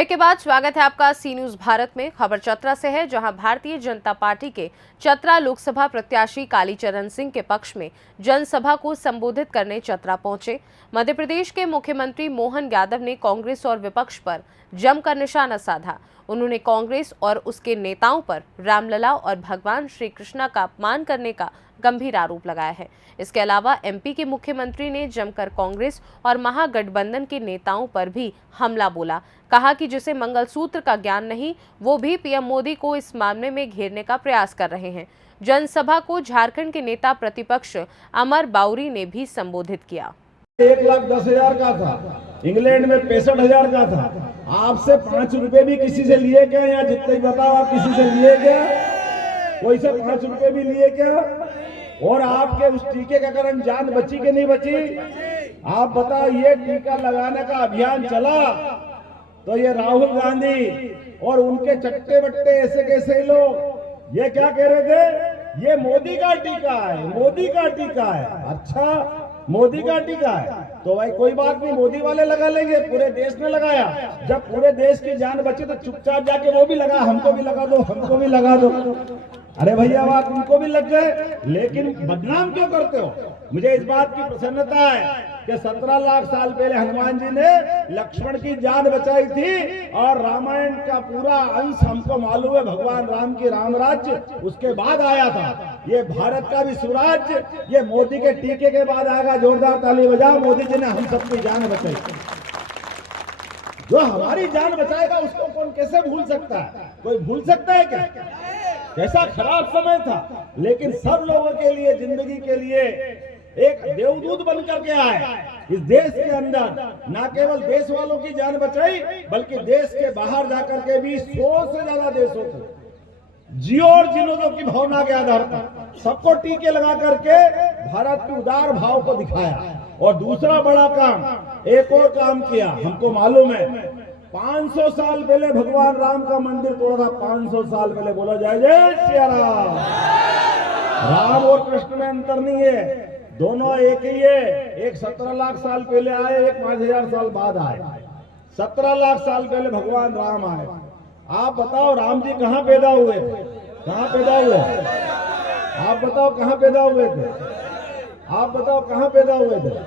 Break के बाद स्वागत है आपका सी न्यूज भारत में। खबर चतरा से है, जहां भारतीय जनता पार्टी के चतरा लोकसभा प्रत्याशी कालीचरण सिंह के पक्ष में जनसभा को संबोधित करने चतरा पहुंचे। मध्य प्रदेश के मुख्यमंत्री मोहन यादव ने कांग्रेस और विपक्ष पर जमकर निशाना साधा। उन्होंने कांग्रेस और उसके नेताओं पर रामलला और भगवान श्री कृष्णा का अपमान करने का गंभीर आरोप लगाया है। इसके अलावा एमपी के मुख्यमंत्री ने जमकर कांग्रेस और महागठबंधन के नेताओं पर भी हमला बोला। कहा कि जिसे मंगलसूत्र का ज्ञान नहीं, वो भी पीएम मोदी को इस मामले में घेरने का प्रयास कर रहे हैं। जनसभा को झारखंड के नेता प्रतिपक्ष अमर बाउरी ने भी संबोधित किया। 1,10,000 का था, इंग्लैंड में 65,000 का था। आपसे 5 रुपए भी किसी से लिए क्या? या जितने बताओ आप किसी से लिए क्या? कोई से 5 रुपए भी लिए क्या? और आपके उस टीके के कारण जान बची कि नहीं बची? आप बताओ, ये टीका लगाने का अभियान चला तो ये राहुल गांधी और उनके चट्टे बट्टे ऐसे कैसे लोग ये क्या कह रहे थे? ये मोदी का टीका है, मोदी का टीका है। अच्छा, मोदी का टीका है तो भाई कोई बात नहीं, मोदी वाले लगा लेंगे। पूरे देश ने लगाया, जब पूरे देश की जान बची तो चुपचाप जाके वो भी लगा, हमको भी लगा दो, हमको भी लगा दो। अरे भैया, आप उनको भी लग गए, लेकिन बदनाम क्यों करते हो? मुझे इस बात की प्रसन्नता है कि 17 लाख साल पहले हनुमान जी ने लक्ष्मण की जान बचाई थी और रामायण का पूरा अंश हमको मालूम है, भगवान राम की राम राज्य उसके बाद आया था। ये भारत का भी स्वराज्य ये मोदी के टीके के बाद आएगा। जोरदार ताली बजाओ, मोदी जी ने हम सबकी जान बचाई। जो हमारी जान बचाएगा उसको कौन कैसे भूल सकता है? कोई भूल सकता है क्या? कैसा खराब समय था, लेकिन सब लोगों के लिए, जिंदगी के लिए एक देवदूत बनकर के आए इस देश के अंदर। ना केवल देश वालों की जान बचाई, बल्कि देश के बाहर जाकर के भी 100 से ज्यादा देशों को जियो और जीनो की भावना के आधार पर सबको टीके लगा करके भारत के उदार भाव को दिखाया। और दूसरा बड़ा काम, एक और काम किया, हमको मालूम है 500 साल पहले भगवान राम का मंदिर तोड़ा था। 500 साल पहले, बोला जाए जय सिया राम। राम और कृष्ण में अंतर नहीं है, दोनों एक ही है। एक 17 लाख साल पहले आए, एक 5,000 साल बाद आए। 17 लाख साल पहले भगवान राम आए। आप बताओ, राम जी कहाँ पैदा हुए थे? कहाँ पैदा हुए? आप बताओ कहाँ पैदा हुए थे? आप बताओ कहाँ पैदा हुए थे?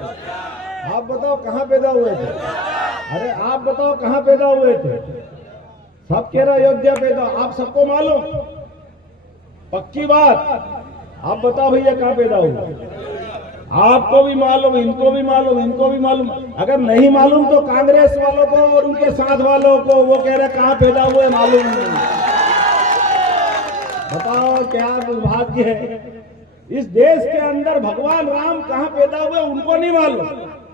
आप बताओ कहाँ पैदा हुए थे? अरे आप बताओ कहाँ पैदा हुए थे? सब कह रहा अयोध्या पैदा, आप सबको मालूम, पक्की बात। आप बताओ भैया कहाँ पैदा हुए? आपको भी मालूम, इनको भी मालूम, इनको भी मालूम। अगर नहीं मालूम तो कांग्रेस वालों को और उनके साथ वालों को, वो कह रहे कहाँ पैदा हुए मालूम नहीं। बताओ क्या दुर्भाग्य है। इस देश के अंदर भगवान राम कहाँ पैदा हुए उनको नहीं मालूम,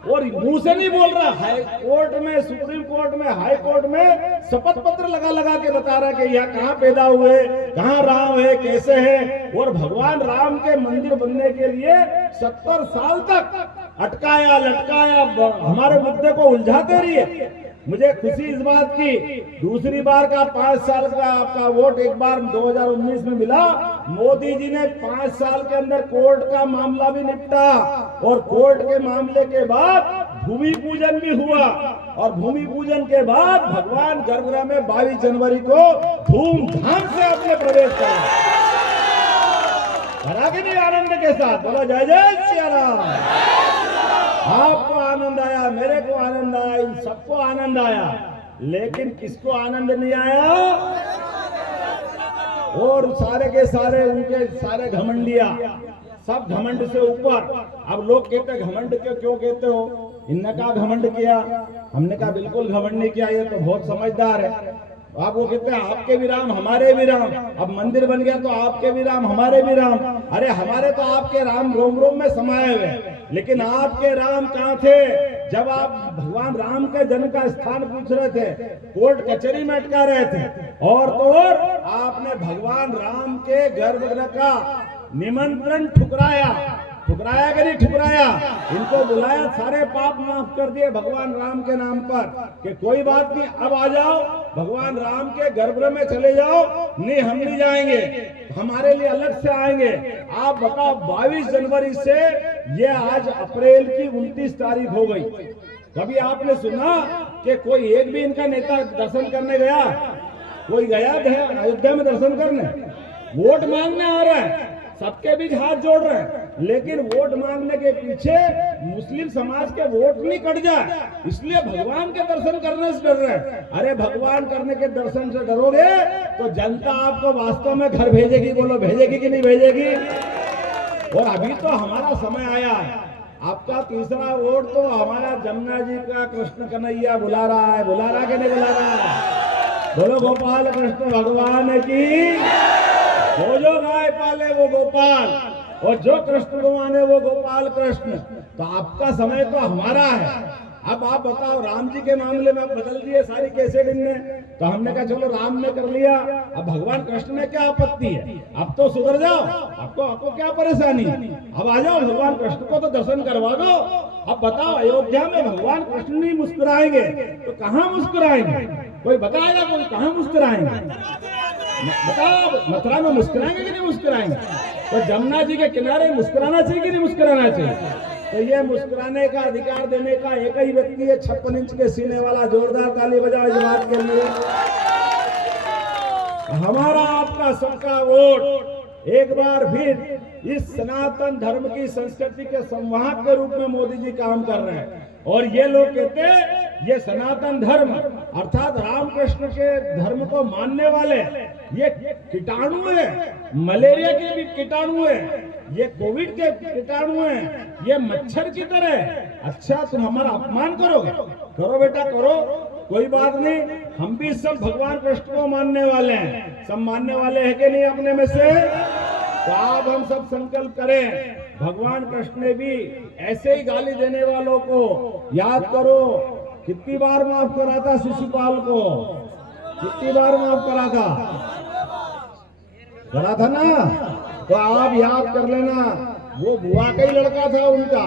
और मुंह से नहीं बोल रहा, हाई कोर्ट में, सुप्रीम कोर्ट में, हाई कोर्ट में शपथ पत्र लगा लगा के बता रहा कि यह कहाँ पैदा हुए, कहाँ राम है, कैसे है। और भगवान राम के मंदिर बनने के लिए 70 साल तक अटकाया लटकाया, हमारे मुद्दे को उलझाते रहिए। मुझे खुशी इस बात की, दूसरी बार का 5 साल का आपका वोट एक बार 2019 में मिला। मोदी जी ने 5 साल के अंदर कोर्ट का मामला भी निपटा, और कोर्ट के मामले के बाद भूमि पूजन भी हुआ, और भूमि पूजन के बाद भगवान गर्भगृह में 22 जनवरी को धूमधाम से आपने प्रवेश करा कि नहीं? आनंद के साथ बोला जय जय सिया राम। आपको आनंद आया, मेरे को आनंद आया, इन सबको आनंद आया, लेकिन किसको आनंद नहीं आया? और सारे के सारे उनके सारे घमंडिया, सब घमंड से ऊपर। अब लोग कहते हैं घमंड क्यों कहते हो? इनने कहा घमंड किया, हमने कहा बिल्कुल घमंड नहीं किया, ये तो बहुत समझदार है। आप वो कहते हैं आपके भी राम हमारे भी राम, अब मंदिर बन गया तो आपके भी राम हमारे भी राम। अरे हमारे तो आपके राम रोम रोम में समाये हुए, लेकिन आपके राम कहाँ थे जब आप भगवान राम के जन्म का स्थान पूछ रहे थे, कोर्ट कचहरी में अटका रहे थे? और तो और आपने भगवान राम के गर्भगृह का निमंत्रण ठुकराया कि नहीं ठुकराया? इनको बुलाया, सारे पाप माफ कर दिए भगवान राम के नाम पर, कि कोई बात नहीं, अब आ जाओ भगवान राम के गर्भगृह में चले जाओ। नहीं, हम नहीं जाएंगे, हमारे लिए अलग से आएंगे। आप बताओ, 22 जनवरी से ये आज अप्रैल की 29 तारीख हो गई। कभी आपने सुना कि कोई एक भी इनका नेता दर्शन करने गया? कोई गया अयोध्या में दर्शन करने? वोट मांगने आ रहा है, सबके बीच हाथ जोड़ रहे हैं, लेकिन वोट मांगने के पीछे मुस्लिम समाज के वोट नहीं कट जाए, इसलिए भगवान के दर्शन करने से डर रहे हैं। अरे भगवान करने के दर्शन से डरोगे तो जनता आपको वास्तव में घर भेजेगी। बोलो, भेजेगी कि नहीं भेजेगी? और अभी तो हमारा समय आया है, आपका तीसरा वोट तो हमारा जमुना जी का कृष्ण कन्हैया बुला रहा है। बुला रहा कि नहीं बुला रहा? बोलो गोपाल कृष्ण भगवान की। जो गाय पाले वो गोपाल, और जो कृष्ण को माने वो गोपाल कृष्ण। तो आपका समय तो हमारा है। अब आप बताओ, राम जी के मामले में आप बदल दिए सारी कैसेट इनने, तो हमने कहा चलो राम ने कर लिया, अब भगवान कृष्ण में क्या आपत्ति है? अब तो सुधर जाओ, आपको क्या परेशानी? अब आ जाओ, भगवान कृष्ण को तो दर्शन करवा दो। अब बताओ, अयोध्या में भगवान कृष्ण नहीं मुस्कुराएंगे तो कहाँ मुस्कुराएंगे? कोई बताएगा? कोई कहाँ मुस्कुराएंगे? बताओ, मथुरा में मुस्कुराएंगे कि नहीं मुस्कुराएंगे? तो जमुना जी के किनारे मुस्कुराना चाहिए कि नहीं मुस्कुराना चाहिए? तो ये मुस्कुराने का अधिकार देने का एक ही व्यक्ति है, 56 इंच के सीने वाला। जोरदार ताली बजाओ इस बात के लिए। हमारा आपका सबका वोट एक बार फिर इस सनातन धर्म की संस्कृति के संवाहक के रूप में मोदी जी काम कर रहे हैं। और ये लोग कहते हैं ये सनातन धर्म अर्थात रामकृष्ण के धर्म को मानने वाले ये कीटाणु है, मलेरिया के भी कीटाणु है, ये कोविड के कीटाणु है, ये मच्छर की तरह। अच्छा, तुम हमारा अपमान करोगे? करो बेटा, करो, कोई बात नहीं। हम भी सब भगवान कृष्ण को मानने वाले हैं। सब मानने वाले हैं कि नहीं अपने में से? तो आप हम सब संकल्प करें, भगवान कृष्ण ने भी ऐसे ही गाली देने वालों को याद करो। कितनी बार माफ करा था शिशुपाल को? कितनी बार माफ करा था? करा था ना? तो आप याद कर लेना, वो बुआ का ही लड़का था उनका,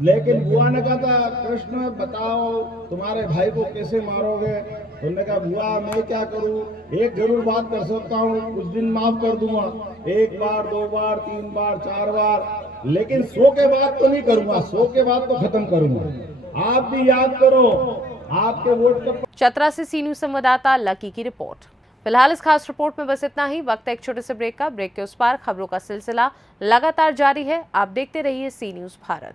लेकिन बुआ ने कहा था कृष्ण बताओ तुम्हारे भाई को कैसे मारोगे? उन्होंने कहा बुआ मैं क्या करूं, एक जरूर बात कर सकता हूं, कुछ दिन माफ कर दूंगा, 1 बार 2 बार 3 बार 4 बार, लेकिन 100 के बाद तो नहीं करूंगा, 100 के बाद तो खत्म करूंगा। आप भी याद करो, आपके वोट का। चतरा से सी न्यूज संवाददाता लकी की रिपोर्ट। फिलहाल इस खास रिपोर्ट में बस इतना ही। वक्त है एक छोटे से ब्रेक का। ब्रेक के उस पार खबरों का सिलसिला लगातार जारी है। आप देखते रहिए सी न्यूज भारत।